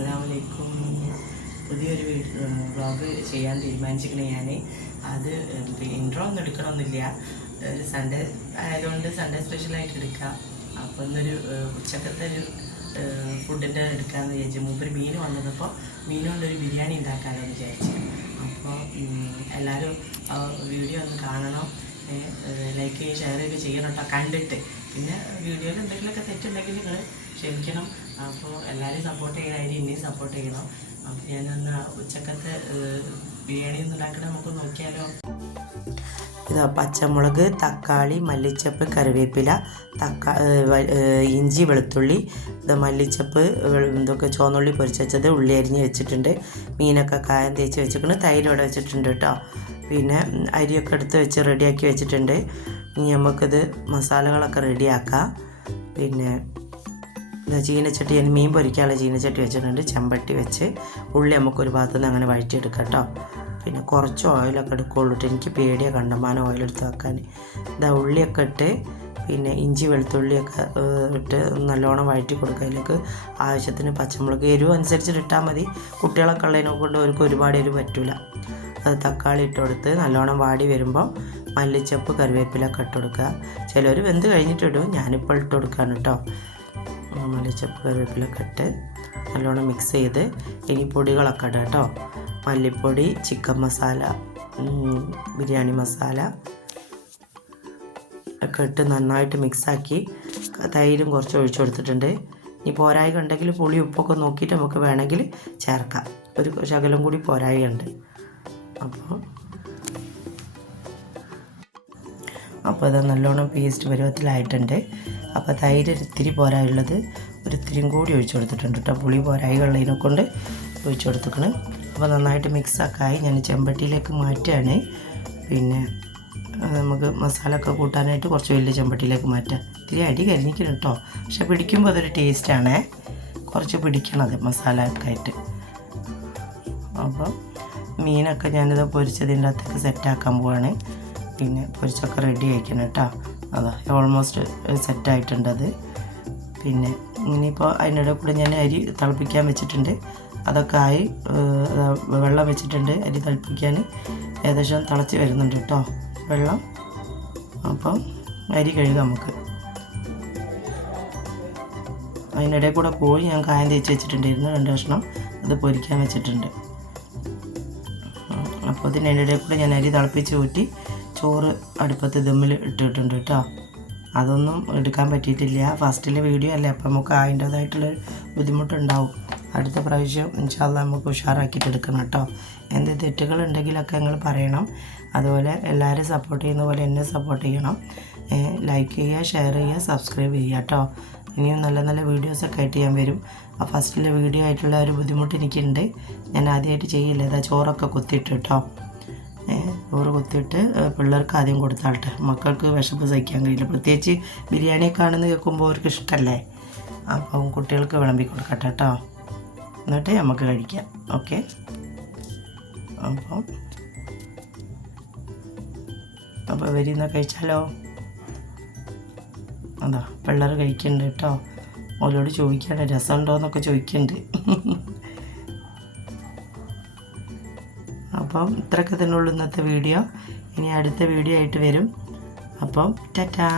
അസ്സലാമലൈക്കും. പുതിയൊരു വ്ളോഗ് ചെയ്യാൻ തീരുമാനിച്ചിരിക്കണേ ഞാൻ. അത് ഇൻട്രോ ഒന്നും എടുക്കണമെന്നില്ല, ഒരു സൺഡേ ആയതുകൊണ്ട് സൺഡേ സ്പെഷ്യലായിട്ട് എടുക്കാം. അപ്പോൾ ഇന്നൊരു ഉച്ചക്കത്തെ ഒരു ഫുഡിൻ്റെ എടുക്കാമെന്ന് വിചാരിച്ചു. മൂപ്പര് മീൻ വന്നപ്പോൾ മീൻ കൊണ്ടൊരു ബിരിയാണി ഉണ്ടാക്കാമല്ലോ എന്ന് വിചാരിച്ചു. അപ്പോൾ എല്ലാവരും വീഡിയോ ഒന്ന് കാണണം, ലൈക്ക് ചെയ്യുക, ഷെയർ ചെയ്യുക ചെയ്യണം കേട്ടോ കണ്ടിട്ട്. പിന്നെ വീഡിയോയിൽ എന്തെങ്കിലുമൊക്കെ തെറ്റുണ്ടെങ്കിൽ നിങ്ങൾ ക്ഷമിക്കണം. അപ്പോൾ എല്ലാവരും സപ്പോർട്ട് ചെയ്യണമായിരുന്നു, ഇനിയും സപ്പോർട്ട് ചെയ്യണം. അപ്പോൾ ഞാനൊന്ന് ഉച്ചക്കത്തെ ബിരിയാണി ഒന്ന് ഉണ്ടാക്കണം, നമുക്ക് നോക്കിയാലോ. ഇതാ പച്ചമുളക്, തക്കാളി, മല്ലിച്ചപ്പ്, കറിവേപ്പില, ഇഞ്ചി, വെളുത്തുള്ളി, ഇത് മല്ലിച്ചപ്പ്, ഇതൊക്കെ ചുവന്നുള്ളി പൊരിച്ച് വെച്ചത്, ഉള്ളി അരിഞ്ഞ് വെച്ചിട്ടുണ്ട്, മീനൊക്കെ കായം തേച്ച് വെച്ചിട്ടുണ്ട്, തൈര് ഇവിടെ വെച്ചിട്ടുണ്ട് കേട്ടോ. പിന്നെ അരിയൊക്കെ എടുത്ത് വെച്ച് റെഡിയാക്കി വെച്ചിട്ടുണ്ട്. ഇനി നമുക്കിത് മസാലകളൊക്കെ റെഡിയാക്കാം. പിന്നെ ചീനച്ചട്ടി, ഞാൻ മീൻ പൊരിക്കാനുള്ള ചീനച്ചട്ടി വെച്ചിട്ടുണ്ട്, ചെമ്പട്ടി വെച്ച് ഉള്ളി നമുക്കൊരു ഭാഗത്തുനിന്ന് അങ്ങനെ വഴറ്റിയെടുക്കാം കേട്ടോ. പിന്നെ കുറച്ച് ഓയിലൊക്കെ എടുക്കുള്ളൂ, എനിക്ക് പേടിയാണ് കണ്ടമാനം ഓയിലെടുത്ത് വെക്കാൻ. ഇതാ ഉള്ളിയൊക്കെ ഇട്ട് പിന്നെ ഇഞ്ചി വെളുത്തുള്ളിയൊക്കെ ഇട്ട് നല്ലോണം വഴറ്റി കൊടുക്കുക. അതിലേക്ക് ആവശ്യത്തിന് പച്ചമുളക്, എരിവ് അനുസരിച്ചിട്ട് ഇട്ടാൽ മതി. കുട്ടികളൊക്കെ ഉള്ളതിനെ കൊണ്ട് അവർക്ക് ഒരുപാട് എരിവ് പറ്റില്ല. അത് തക്കാളി ഇട്ട് കൊടുത്ത് നല്ലോണം വാടി വരുമ്പോൾ മല്ലിച്ചപ്പ്, കറിവേപ്പിലൊക്കെ ഇട്ട് കൊടുക്കുക. ചിലർ വെന്ത് കഴിഞ്ഞിട്ടിടും, ഞാനിപ്പോൾ ഇട്ട് കൊടുക്കുകയാണ് കേട്ടോ. മല്ലിച്ചപ്പ്, കറിവേപ്പിലൊക്കെ ഇട്ട് നല്ലോണം മിക്സ് ചെയ്ത് ഇനി പൊടികളൊക്കെ ഇടാം കേട്ടോ. മല്ലിപ്പൊടി, ചിക്കൻ മസാല, ബിരിയാണി മസാല ഒക്കെ ഇട്ട് നന്നായിട്ട് മിക്സാക്കി തൈരും കുറച്ച് ഒഴിച്ചു കൊടുത്തിട്ടുണ്ട്. ഇനി പോരായി ഉണ്ടെങ്കിൽ പുളി ഉപ്പൊക്കെ നോക്കിയിട്ട് നമുക്ക് വേണമെങ്കിൽ ചേർക്കാം. ഒരു ശകലം കൂടി പോരായി ഉണ്ട്. അപ്പോൾ അത് നല്ലോണം പേസ്റ്റ് പരുവത്തിലായിട്ടുണ്ട്. അപ്പോൾ തൈര് ഇത്തിരി പോരായുള്ളത് ഒരു ഇത്തിരിയും കൂടി ഒഴിച്ചു കൊടുത്തിട്ടുണ്ട് കേട്ടോ. പുളി പോരായി ഉള്ളതിനെ കൊണ്ട് ഒഴിച്ചു കൊടുത്തിക്കണം. അപ്പോൾ നന്നായിട്ട് മിക്സാക്കായി ഞാൻ ചെമ്പട്ടിയിലേക്ക് മാറ്റുകയാണ്. പിന്നെ നമുക്ക് മസാല ഒക്കെ കൂട്ടാനായിട്ട് കുറച്ച് വലിയ ചെമ്പട്ടിയിലേക്ക് മാറ്റാം. ഇത്തിരി അടി കരിഞ്ഞിക്കണം കേട്ടോ, പക്ഷെ പിടിക്കുമ്പോൾ അതൊരു ടേസ്റ്റാണേ. കുറച്ച് പിടിക്കണത് മസാല ഒക്കെ ആയിട്ട്. അപ്പോൾ മീനൊക്കെ ഞാനിത് പൊരിച്ചതിൻ്റെ അകത്തേക്ക് സെറ്റാക്കാൻ പോവാണ്. പിന്നെ പൊരിച്ചൊക്കെ റെഡി ആയിക്കണം കേട്ടോ. അതാ ഓൾമോസ്റ്റ് സെറ്റായിട്ടുണ്ടത്. പിന്നെ ഇനിയിപ്പോൾ അതിനിടെ കൂടെ ഞാൻ അരി തിളപ്പിക്കാൻ വെച്ചിട്ടുണ്ട്. അതൊക്കെ ആയി, വെള്ളം വെച്ചിട്ടുണ്ട് അരി തിളപ്പിക്കാൻ. ഏകദേശം തിളച്ച് വരുന്നുണ്ട് കേട്ടോ വെള്ളം. അപ്പം അരി കഴുകാം നമുക്ക്. അതിനിടെ കൂടെ കോഴി ഞാൻ കായം തേച്ച് വെച്ചിട്ടുണ്ടായിരുന്നു, 2 കഷ്ണം, അത് പൊരിക്കാൻ വെച്ചിട്ടുണ്ട്. അപ്പോൾ അതിനിടെ കൂടെ ഞാൻ അരി തിളപ്പിച്ച് ഊറ്റി ചോറ് അടുപ്പത്ത് ദമ്മിൽ ഇട്ടിട്ടുണ്ട് കേട്ടോ. അതൊന്നും എടുക്കാൻ പറ്റിയിട്ടില്ല, ഫസ്റ്റിലെ വീഡിയോ അല്ലേ, അപ്പം നമുക്ക് അതിൻ്റേതായിട്ടുള്ള ബുദ്ധിമുട്ടുണ്ടാവും. അടുത്ത പ്രാവശ്യം ഇൻഷാ അല്ലാഹ് നമുക്ക് ഉഷാറാക്കിയിട്ട് എടുക്കണം കേട്ടോ. എന്ത് തെറ്റുകളുണ്ടെങ്കിലൊക്കെ നിങ്ങൾ പറയണം. അതുപോലെ എല്ലാവരും സപ്പോർട്ട് ചെയ്യുന്ന പോലെ എന്നെ സപ്പോർട്ട് ചെയ്യണം. ലൈക്ക് ചെയ്യുക, ഷെയർ ചെയ്യുക, സബ്സ്ക്രൈബ് ചെയ്യുക കേട്ടോ. ഇനിയും നല്ല നല്ല വീഡിയോസൊക്കെ ആയിട്ട് ഞാൻ വരും. ആ ഫസ്റ്റിലെ വീഡിയോ ആയിട്ടുള്ള ഒരു ബുദ്ധിമുട്ട് എനിക്കുണ്ട്, ഞാൻ ആദ്യമായിട്ട് ചെയ്യില്ല. അതാ ചോറൊക്കെ കുത്തിയിട്ട് കേട്ടോ. ചോറ് കുത്തിയിട്ട് പിള്ളേർക്ക് ആദ്യം കൊടുത്താട്ടെ, മക്കൾക്ക് വിശപ്പ് സഹിക്കാൻ കഴിയില്ല. പ്രത്യേകിച്ച് ബിരിയാണിയൊക്കെ ആണെന്ന് കേൾക്കുമ്പോൾ അവർക്ക് ഇഷ്ടമല്ലേ. അപ്പം കുട്ടികൾക്ക് വിളമ്പി കൊടുക്കട്ടെ കേട്ടോ, എന്നിട്ട് നമുക്ക് കഴിക്കാം. ഓക്കെ, അപ്പോൾ വരുന്ന കഴിച്ചാലോ. അതാ പിള്ളേർ കഴിക്കുന്നുണ്ട് കേട്ടോ. ഓരോട് ചോദിക്കാണ് രസമുണ്ടോ എന്നൊക്കെ ചോദിക്കുന്നുണ്ട്. അപ്പം ഇത്രയൊക്കെ തന്നെ ഉള്ളൂ ഇന്നത്തെ വീഡിയോ. ഇനി അടുത്ത വീഡിയോ ആയിട്ട് വരും. അപ്പം ടാറ്റാ.